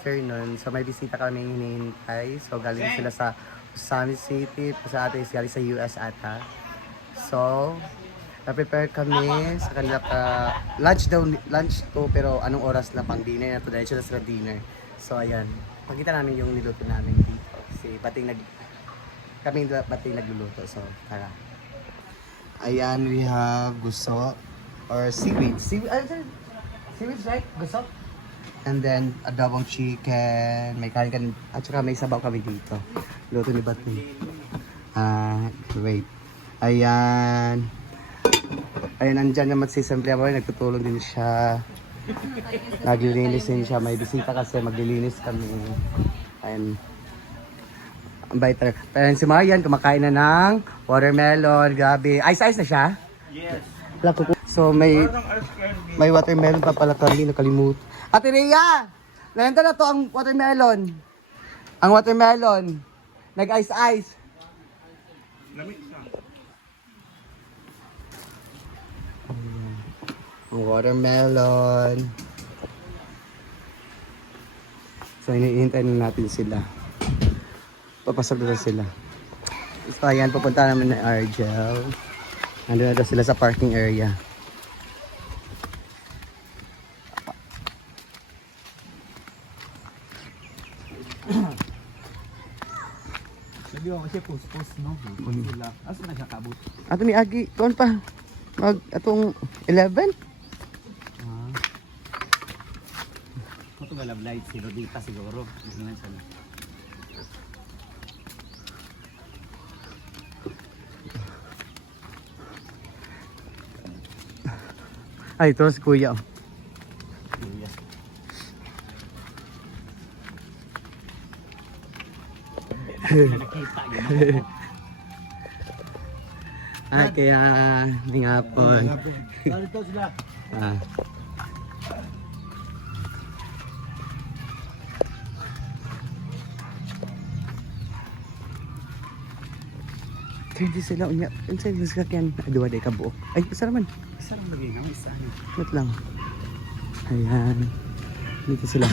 afternoon. So may bisita kami hinihintay. So galing sila sa Summit City. Sa atin is galing sa US ata. So, na-prepare kami sa kanila lunch to, pero anong oras na pang dinner na to, dahil sila sa dinner. So ayan, makita namin yung niluto namin dito. Kasi kami bating nagluluto. So tara. Ayan, we have guso or seaweed. Seaweed, right? Guso. And then, adobong chicken, may kanin, at saka may sabaw kami dito. Luto ni Bating. Wait. Ayan. Ayan, andyan naman si Simple Boy, nagtutulong din siya. Naglilinis din siya, may bisita kasi maglilinis kami. Ayan. Ang bait talaga. Ayan, si Marian, kumakain na ng watermelon, grabe. Ice na siya? Yes. So may watermelon pa pala kami, nakalimut. Ate Rhea! Nalanda na to ang watermelon. Ang watermelon. Nag-ice. Ang watermelon. So iniintay na natin sila. Papasok na sila. So ayan, pupunta namin na Argel. Nandun na daw sila sa parking area. Sabi ko kasi post no. Sila. Asa nagkakabot? Ato ni Agi, kuan pa. Atong 11? Ito nga love light, si Rodita siguro. Tingnan siya na. Ay, ito si Kuya. Nakita yun. Kaya may hapon. Dito sila. Hindi sila unya. Unsa yung sakyan? Aduwa day ka buok. Ay, isa naman. Isa lang lagi nga, isa. Wait lang. Ayan. Dito sila.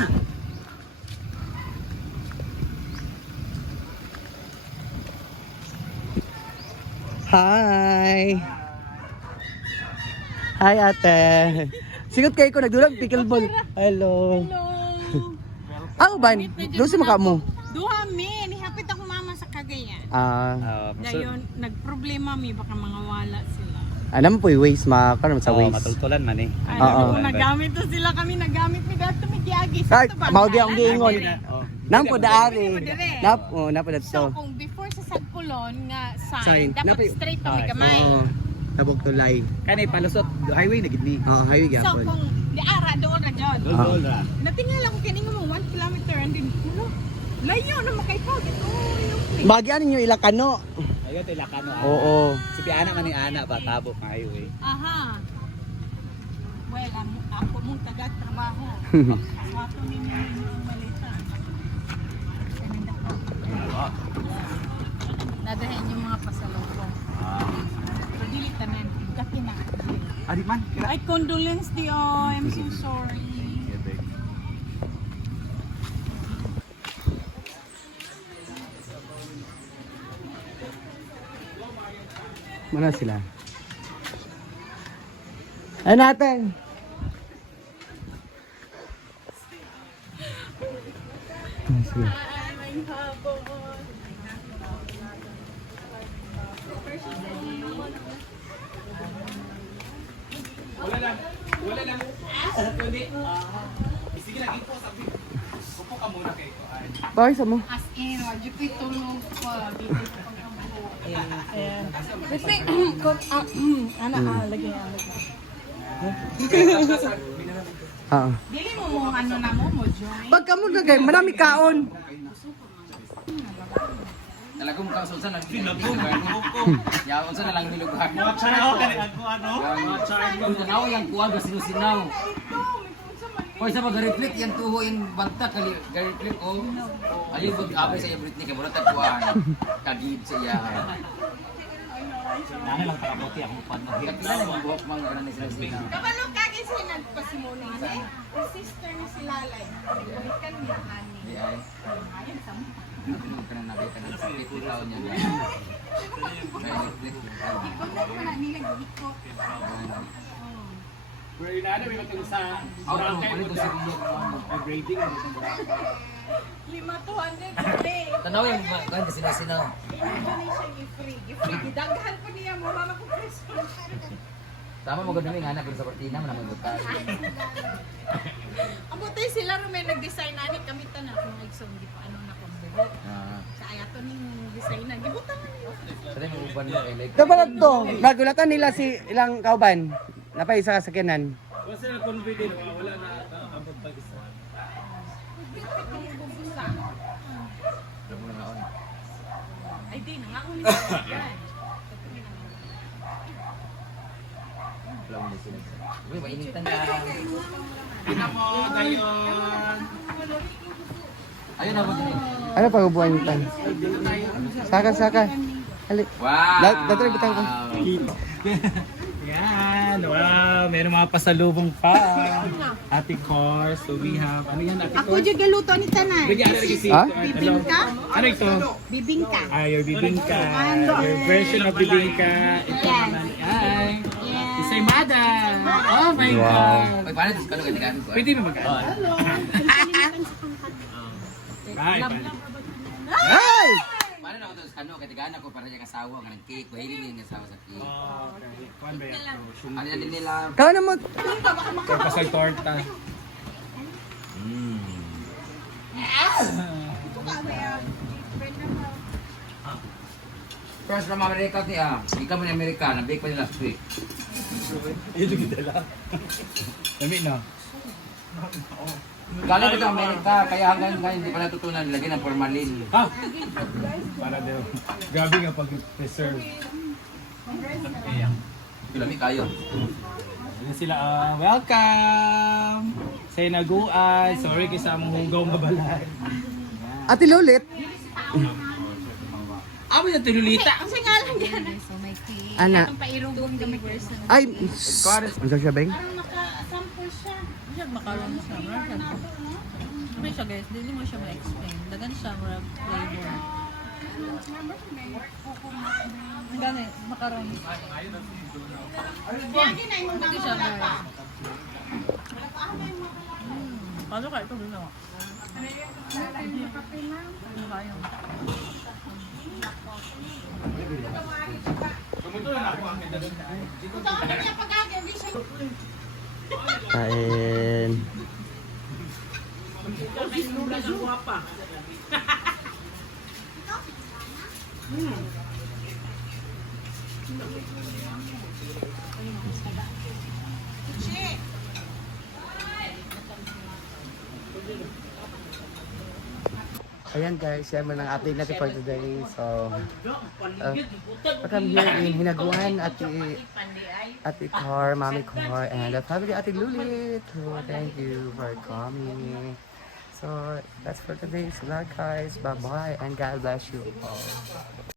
Hi! Hi, ate. Sigot kayo ko, nagdulang pickleball. Hello. Hello. Ban? Doon si maka mo. Duha mi, nihapit ako mama sa Cagayan. Dayon, Dayon, nagproblema mi, baka mga wala sila. Ano po yung waste, makakaroon sa waste. matultulan man eh. Ay, Oo. nagamit to sila kami, nagamit mi dato mi giagi. Ay, mawagi akong giingon. Nampo daari. Dire. Napo So, dito. kung before sa Sagpulon nga Sign. sign, dapat Napi- straight to mi gamay. Oo. Nabog tulay. Kanay palusot, highway na gidni. Oo, highway So, gapon. kung di ara doon na dyan. Dol ra. Natingala ako kining mo 1 kilometer and then, layo na makaipaw. Oh, Bagyan ninyo Ilocano. Ayo to Ilocano. Oo. Si Piana man ni Ana ba tabok na highway. Aha. Well, ako mong taga-trabaho. Wato ninyo yung malita. Nadahin yung mga pasalubong. So, dili tanan. Kati na. Adi man, kila. Ay, condolence di oh. I'm so sorry. Mana sila? Ay natin. Sige. May habon. Wala lang. Sige lang ito sabi. Upo ka muna kay ko. Bakit sa mo? As in, wajud ko'y tulog pa. Ayan. Kasi, lagay. Oo. Dili mo ano na mo join. Pag kamo na gay, marami kaon. Talaga mo kaso sa lang sinabong ya unsa na lang nilugar Charo kani ako ano? ang tanaw yang kuha ba sinaw Hoy sa pag-reflect yan tuho yung banta kali reflect oh ali bag abay sa iya Britney kay mura tagkuan kagid sa iya Nana lang takabuti ang pan. Kakilala yung buhok mga ganun sila sila Kabalo kagi siya nagpasimuling sa sister ni si Lalay. Bulikan niya, honey. Di ay. Ayun, sama. Ano ka na nakita ng sakit ng tao niya. Gari-reflect. Ipagod mo na nila giko. Pero inaano, may matong sa Ako, ulit ko si Rio. grading. 5,200 per day. Tanaw yung kan kasi sinaw. Donation i-free. I-free. Gidaghan po niya. Mura na po Christmas. Tama mo ganda nga anak ko sa kortina mo na magbutas. Ang butay sila rin may nag-design na ni kami na kung nag-song di pa ano na kung buhok. Ah, Sa ayato ning design na. Gibutangan niyo. sa rin uban mo kay like. Dapat to, nagulatan nila si ilang kauban. Napay isa ka sakyanan. Kasi na confident, wala na abot pa isa. Ano mo na on? Ay di, nangako ni yan. Wala mo na sila. Uy, mainitan na. Pinamo, gayon. Ayun na mo din. Ano pa ubuan nito? Saka. Ali. Wow! Datoy bitang ko. Yan, wow, meron mga pasalubong pa. Ate Cor, so we have, ano yan, Ate Ako Cor? dyan galuto ni Tanay. Bigyan ano lagi si Ha? Bibingka? Ano ito? Bibingka. Your bibingka. Your version of bibingka. Ito Yes. naman ay Yes. Isaymada. Oh my Wow. God. Uy, paano ito? Kano ganyan ko? Pwede mo mag-ano? Right. Ay! Paano na ako ito? Kano? Kaya tigaan ako para niya kasawa ka ng cake. Mahilig din yung kasawa sa cake. Okay. Kuan ba yan? Ano na din nila? Kaw na mo. Kapasay torta. First from America niya. Hindi ka mo ni Amerika. Nabake pa nila last week. Ito gidala. Dami na. Galing ko sa Amerika. Kaya hanggang ngayon hindi pa natutunan. Lagyan ng formalin. Ha? Para daw. Grabe nga pag-preserve. Kilami kayo. Yan sila, welcome! Sa Inaguan. Sorry kay sa among hugaw nga balay. Ate Lulit. Amo yung tinulita. Ang singalan yan. So may cake. Ana. Ang pairugong gamit person. Ay. Ano siya bang? Parang naka-sample siya. Siya makaroon siya, marag. Okay siya guys, hindi mo siya ma-explain. Dagan siya, marag flavor. Ang gani, makaroon. Lagi na yung Hindi siya marag. Paano ka ito ginawa? Ano ba yun? Kain. Ayan guys, yan mo ng update natin for today. So, welcome here in Hinaguan, Ate Cor, Mami Cor, and the family Ate Lulit. So, thank you for coming. So, that's for today's vlog guys. Bye-bye and God bless you all.